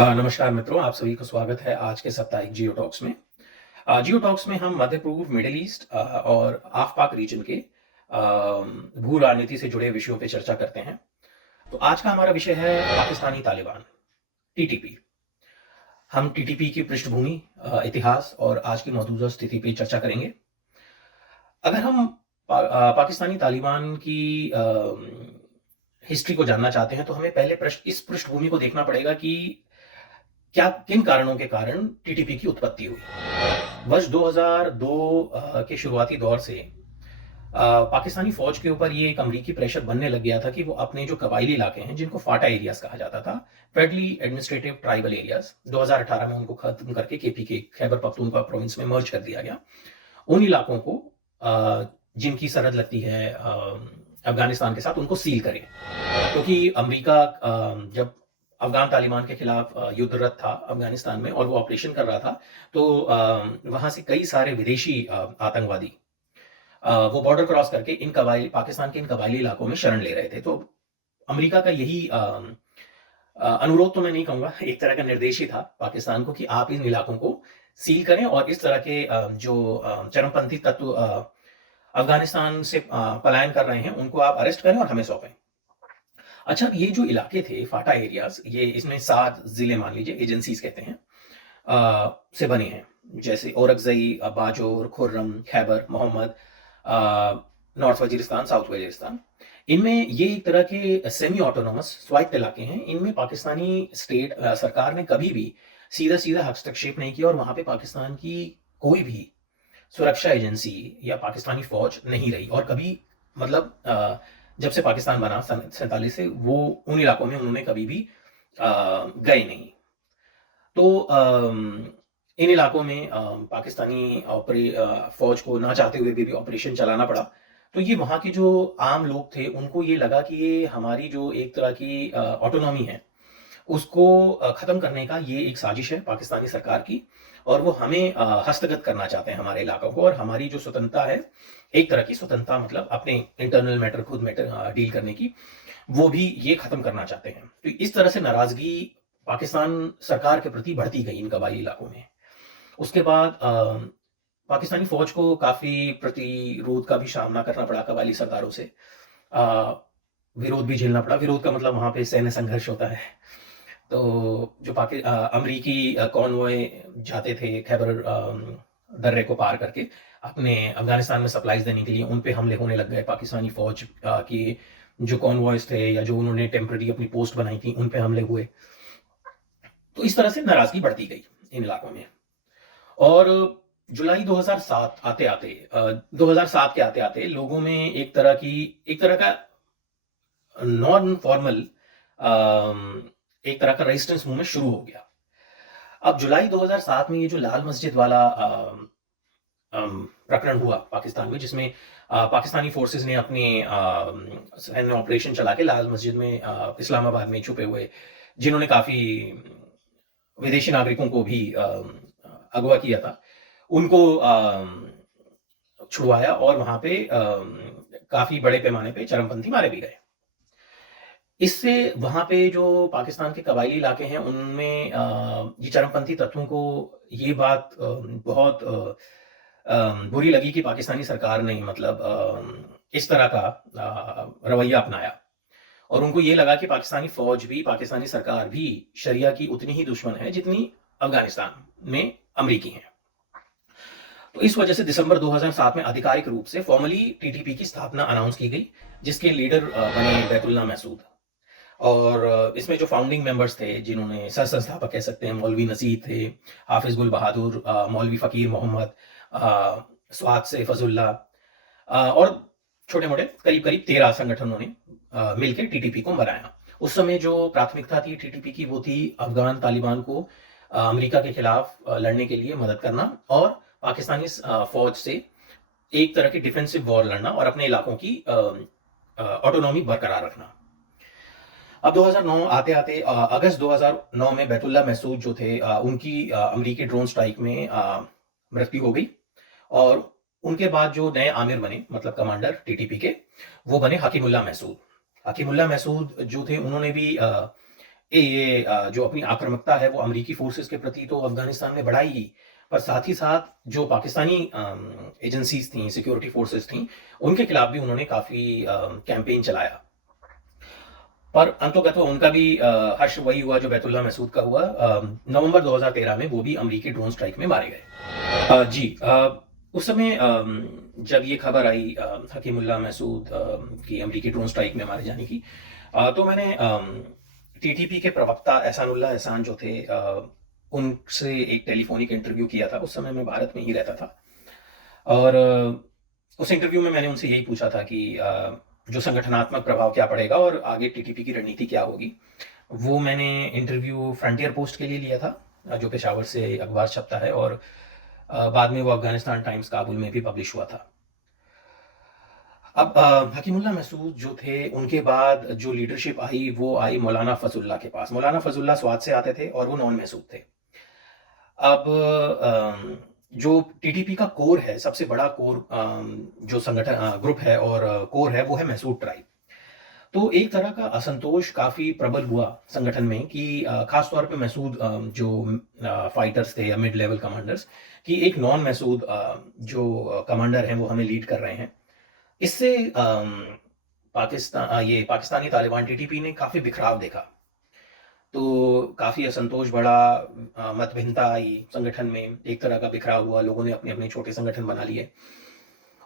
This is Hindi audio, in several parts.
नमस्कार मित्रों, आप सभी को स्वागत है आज के साप्ताहिक जियो टॉक्स में। जियो टॉक्स में हम मध्य पूर्व, मिडिल ईस्ट और आफ-पाक रीजन के भू राजनीति से जुड़े विषयों पे चर्चा करते हैं। तो आज का हमारा विषय है पाकिस्तानी तालिबान, टीटीपी। हम टीटीपी की पृष्ठभूमि, इतिहास और आज की मौजूदा स्थिति पे चर्चा करेंगे। अगर हम पाकिस्तानी तालिबान की हिस्ट्री को जानना चाहते हैं, तो हमें पहले इस पृष्ठभूमि को देखना पड़ेगा कि क्या किन कारणों के कारण टीटीपी की उत्पत्ति हुई। वर्ष 2002 के शुरुआती दौर से पाकिस्तानी फौज के ऊपर ये एक अमरीकी प्रेशर बनने लग गया था कि वो अपने जो कबायली इलाके हैं, जिनको फाटा एरियाज कहा जाता था, फेडरली एडमिनिस्ट्रेटिव ट्राइबल एरियाज, 2018 में उनको खत्म करके केपीके, खैबर पख्तूनख्वा प्रोविंस में मर्ज कर दिया गया। उन इलाकों को जिनकी सरहद लगती है अफगानिस्तान के साथ, उनको सील करें, क्योंकि अमेरिका जब अफगान तालिबान के खिलाफ युद्धरत था अफगानिस्तान में और वो ऑपरेशन कर रहा था, तो वहां से कई सारे विदेशी आतंकवादी वो बॉर्डर क्रॉस करके पाकिस्तान के इन कबायली इलाकों में शरण ले रहे थे। तो अमेरिका का यही अनुरोध तो मैं नहीं कहूंगा, एक तरह का निर्देश ही था पाकिस्तान को कि आप इन इलाकों को सील करें और इस तरह के जो चरमपंथी तत्व अफगानिस्तान से पलायन कर रहे हैं, उनको आप अरेस्ट करें और हमें सौंपें। अच्छा, ये जो इलाके थे फाटा एरियाज, ये इसमें 7 जिले मान लीजिए, एजेंसीज कहते हैं, से बने हैं, जैसे औरकजई, बाजोर, खुर्रम, खैबर, मोहम्मद, नॉर्थ वजीरिस्तान, साउथ वजीरिस्तान। इनमें ये एक तरह के सेमी ऑटोनोमस स्वायत्त इलाके हैं। इनमें पाकिस्तानी स्टेट सरकार ने कभी भी सीधा सीधा हस्तक्षेप नहीं किया और वहां पे पाकिस्तान की कोई भी सुरक्षा एजेंसी या पाकिस्तानी फौज नहीं रही और कभी मतलब जब से पाकिस्तान बना सन 47 से, वो उन इलाकों में उन्होंने कभी भी गए नहीं। तो इन इलाकों में पाकिस्तानी फौज को ना चाहते हुए भी ऑपरेशन चलाना पड़ा। तो ये वहाँ के जो आम लोग थे, उनको ये लगा कि ये हमारी जो एक तरह की ऑटोनॉमी है, उसको खत्म करने का ये एक साजिश है पाकिस्तानी सरकार की, और वो हमें हस्तगत करना चाहते हैं हमारे इलाकों को, और हमारी जो स्वतंत्रता है, एक तरह की स्वतंत्रता मतलब अपने इंटरनल मैटर खुद मैटर डील करने की, वो भी ये खत्म करना चाहते हैं। तो इस तरह से नाराजगी पाकिस्तान सरकार के प्रति बढ़ती गई इन कबायली इलाकों में। उसके बाद पाकिस्तानी फौज को काफी प्रतिरोध का भी सामना करना पड़ा कबायली सरदारों से, विरोध भी झेलना पड़ा। विरोध का मतलब वहां पे सैन्य संघर्ष होता है। तो जो अमरीकी कॉन्वॉय जाते थे खैबर दर्रे को पार करके अपने अफगानिस्तान में सप्लाईज देने के लिए, उन पे हमले होने लग गए। पाकिस्तानी फौज की जो कॉन्वॉयज थे या जो उन्होंने टेम्पररी अपनी पोस्ट बनाई थी, उन पे हमले हुए। तो इस तरह से नाराजगी बढ़ती गई इन इलाकों में। और जुलाई 2007 आते आते 2007 के आते आते लोगों में एक तरह का नॉन फॉर्मल एक तरह का रेजिस्टेंस मूवमेंट शुरू हो गया। अब जुलाई 2007 में ये जो लाल मस्जिद वाला प्रकरण हुआ पाकिस्तान में, जिसमें पाकिस्तानी फोर्सेस ने अपने सैन्य ऑपरेशन चला के लाल मस्जिद में इस्लामाबाद में छुपे हुए, जिन्होंने काफी विदेशी नागरिकों को भी अगवा किया था, उनको छुड़वाया और वहां पे काफी बड़े पैमाने पे चरमपंथी मारे भी गए। इससे वहां पे जो पाकिस्तान के कबायली इलाके हैं, उनमें ये चरमपंथी तत्वों को ये बात बहुत बुरी लगी कि पाकिस्तानी सरकार ने मतलब इस तरह का रवैया अपनाया, और उनको ये लगा कि पाकिस्तानी फौज भी, पाकिस्तानी सरकार भी शरिया की उतनी ही दुश्मन है जितनी अफगानिस्तान में अमरीकी हैं। तो इस वजह से दिसंबर 2007 में आधिकारिक रूप से फॉर्मली टीटीपी की स्थापना अनाउंस की गई, जिसके लीडर बने बैतुल्लाह महसूद। और इसमें जो फाउंडिंग मेंबर्स थे, जिन्होंने सह संस्थापक कह सकते हैं, मौलवी नसीर थे, हाफिज गुल बहादुर, मौलवी फकीर मोहम्मद, स्वात से फजुल्ला, और छोटे मोटे करीब करीब 13 संगठनों ने मिलकर टीटीपी को बनाया। उस समय जो प्राथमिकता थी टीटीपी की, वो थी अफगान तालिबान को अमेरिका के खिलाफ लड़ने के लिए मदद करना और पाकिस्तानी फौज से एक तरह की डिफेंसिव वॉर लड़ना और अपने इलाकों की ऑटोनॉमी बरकरार रखना। अब 2009 आते आते अगस्त 2009 में बैतुल्लाह महसूद जो थे, उनकी अमेरिकी ड्रोन स्ट्राइक में मृत्यु हो गई, और उनके बाद जो नए आमिर बने, मतलब कमांडर टीटीपी के, वो बने हकीमुल्लाह महसूद। हकीमुल्लाह महसूद जो थे, उन्होंने भी ये जो अपनी आक्रामकता है वो अमेरिकी फोर्सेस के प्रति तो अफगानिस्तान में बढ़ाई ही, पर साथ ही साथ जो पाकिस्तानी एजेंसीज थी, सिक्योरिटी फोर्सेस थी, उनके खिलाफ भी उन्होंने काफ़ी कैंपेन चलाया। पर अंततोगत्वा उनका भी हश्र वही हुआ जो बैतुल्लाह महसूद का हुआ। नवंबर 2013 में वो भी अमेरिकी ड्रोन स्ट्राइक में मारे गए। जी, उस समय जब ये खबर आई हकीमुल्लाह महसूद की अमेरिकी ड्रोन स्ट्राइक में मारे जाने की, तो मैंने टीटीपी के प्रवक्ता एहसानुल्लाह एहसान जो थे, उनसे एक टेलीफोनिक इंटरव्यू किया था। उस समय मैं भारत में ही रहता था, और उस इंटरव्यू में मैंने उनसे यही पूछा था कि जो संगठनात्मक प्रभाव क्या पड़ेगा और आगे टीटीपी की रणनीति क्या होगी। वो मैंने इंटरव्यू फ्रंटियर पोस्ट के लिए लिया था, जो पेशावर से अखबार छपता है, और बाद में वो अफगानिस्तान टाइम्स काबुल में भी पब्लिश हुआ था। अब हकीमुल्लाह महसूद जो थे, उनके बाद जो लीडरशिप आई वो आई मौलाना फजलुल्लाह के पास। मौलाना फजलुल्लाह स्वात से आते थे और वो नॉन महसूद थे। अब जो टीटीपी का कोर है, सबसे बड़ा कोर जो संगठन ग्रुप है और कोर है, वो है महसूद ट्राइब। तो एक तरह का असंतोष काफ़ी प्रबल हुआ संगठन में कि खास तौर पे महसूद जो फाइटर्स थे या मिड लेवल कमांडर्स, कि एक नॉन महसूद जो कमांडर हैं वो हमें लीड कर रहे हैं। इससे ये पाकिस्तानी तालिबान टीटीपी ने काफ़ी बिखराव देखा, तो काफ़ी असंतोष बढ़ा, मतभिन्नता आई संगठन में, एक तरह का बिखराव हुआ, लोगों ने अपने अपने छोटे संगठन बना लिए।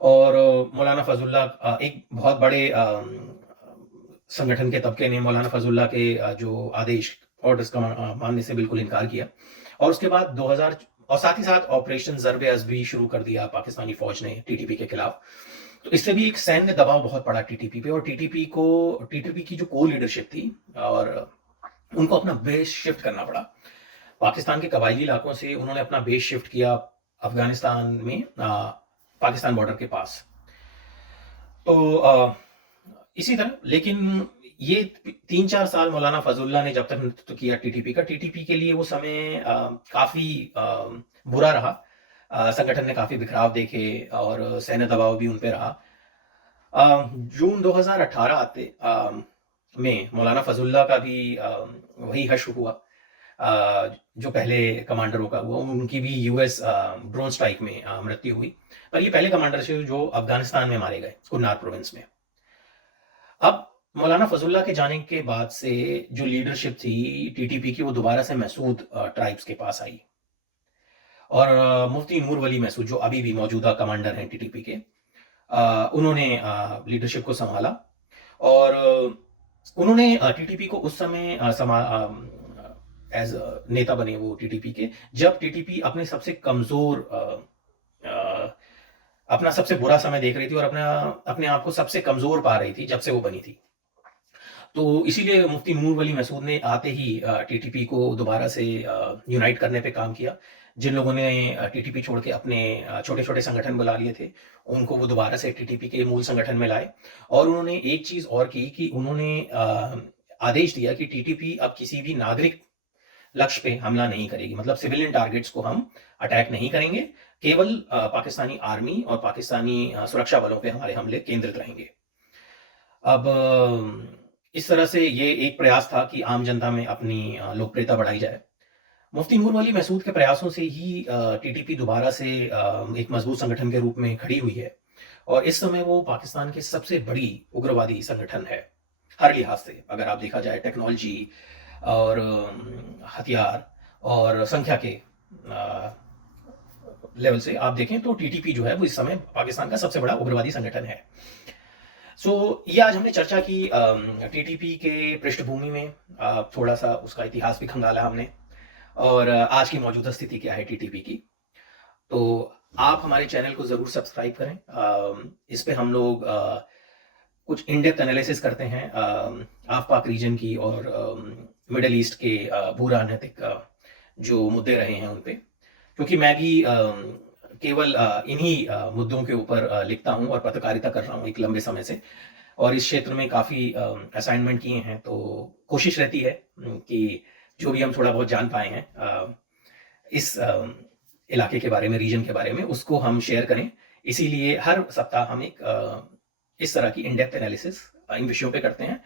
और मौलाना फजलुल्लाह, एक बहुत बड़े संगठन के तबके ने मौलाना फजलुल्लाह के जो आदेश ऑर्डर्स का मानने से बिल्कुल इनकार किया। और उसके बाद 2000 और साथ ही साथ ऑपरेशन ज़र्ब अज़ब भी शुरू कर दिया पाकिस्तानी फौज ने टीटीपी के खिलाफ। तो इससे भी एक सैन्य दबाव बहुत पड़ा टीटीपी पे, और टीटीपी की जो को लीडरशिप थी, और उनको अपना बेस शिफ्ट करना पड़ा। पाकिस्तान के कबायली इलाकों से उन्होंने अपना बेस शिफ्ट किया अफगानिस्तान में, पाकिस्तान बॉर्डर के पास। तो इसी तरह, लेकिन ये 3-4 साल मौलाना फजलुल्लाह ने जब तक नेतृत्व किया टीटीपी का, टीटीपी के लिए वो समय काफ़ी बुरा रहा। संगठन ने काफ़ी बिखराव देखे और सैन्य दबाव भी उन पे रहा। जून 2018 आते में मौलाना फजलुल्लाह का भी वही हश्र हुआ जो पहले कमांडरों का हुआ। उनकी भी यूएस ड्रोन स्ट्राइक में मृत्यु हुई। पर ये पहले कमांडर थे जो अफगानिस्तान में मारे गए, कुन्नार प्रोविंस में। अब मौलाना फजलुल्लाह के जाने के बाद से जो लीडरशिप थी टीटीपी की, वो दोबारा से महसूद ट्राइब्स के पास आई, और मुफ्ती नूर वली महसूद जो अभी भी मौजूदा कमांडर हैं टीटीपी के, उन्होंने लीडरशिप को संभाला। और उन्होंने टीटीपी को उस समय एज नेता बने वो टीटीपी के, जब टीटीपी अपने सबसे कमजोर अपना सबसे बुरा समय देख रही थी और अपने आप को सबसे कमजोर पा रही थी जब से वो बनी थी। तो इसीलिए मुफ्ती नूर वली महसूद ने आते ही टीटीपी को दोबारा से यूनाइट करने पे काम किया। जिन लोगों ने टीटीपी छोड़ के अपने छोटे छोटे संगठन बुला लिए थे, उनको वो दोबारा से टीटीपी के मूल संगठन में लाए। और उन्होंने एक चीज और की कि उन्होंने आदेश दिया कि टीटीपी अब किसी भी नागरिक लक्ष्य पे हमला नहीं करेगी, मतलब सिविलियन टारगेट्स को हम अटैक नहीं करेंगे, केवल पाकिस्तानी आर्मी और पाकिस्तानी सुरक्षा बलों पे हमारे हमले केंद्रित रहेंगे। अब इस तरह से ये एक प्रयास था कि आम जनता में अपनी लोकप्रियता बढ़ाई जाए। मुफ्ती नूर वली महसूद के प्रयासों से ही टीटीपी दोबारा से एक मजबूत संगठन के रूप में खड़ी हुई है, और इस समय वो पाकिस्तान की सबसे बड़ी उग्रवादी संगठन है हर लिहाज से। अगर आप देखा जाए टेक्नोलॉजी और हथियार और संख्या के लेवल से आप देखें तो टीटीपी जो है वो इस समय पाकिस्तान का सबसे बड़ा उग्रवादी संगठन है। ये आज हमने चर्चा की टीटीपी के पृष्ठभूमि में, थोड़ा सा उसका इतिहास भी खंगाला हमने, और आज की मौजूदा स्थिति क्या है टीटीपी की। तो आप हमारे चैनल को ज़रूर सब्सक्राइब करें। इस पे हम लोग कुछ इन डेप्थ एनालिसिस करते हैं आफ पाक रीजन की और मिडल ईस्ट के भू राजनीतिक जो मुद्दे रहे हैं उन पे, क्योंकि मैं भी केवल इन्हीं मुद्दों के ऊपर लिखता हूं और पत्रकारिता कर रहा हूं एक लंबे समय से, और इस क्षेत्र में काफ़ी असाइनमेंट किए हैं। तो कोशिश रहती है कि जो भी हम थोड़ा बहुत जान पाए हैं इस इलाके के बारे में, रीजन के बारे में, उसको हम शेयर करें। इसीलिए हर सप्ताह हम एक इस तरह की इन डेप्थ एनालिसिस इन विषयों पे करते हैं।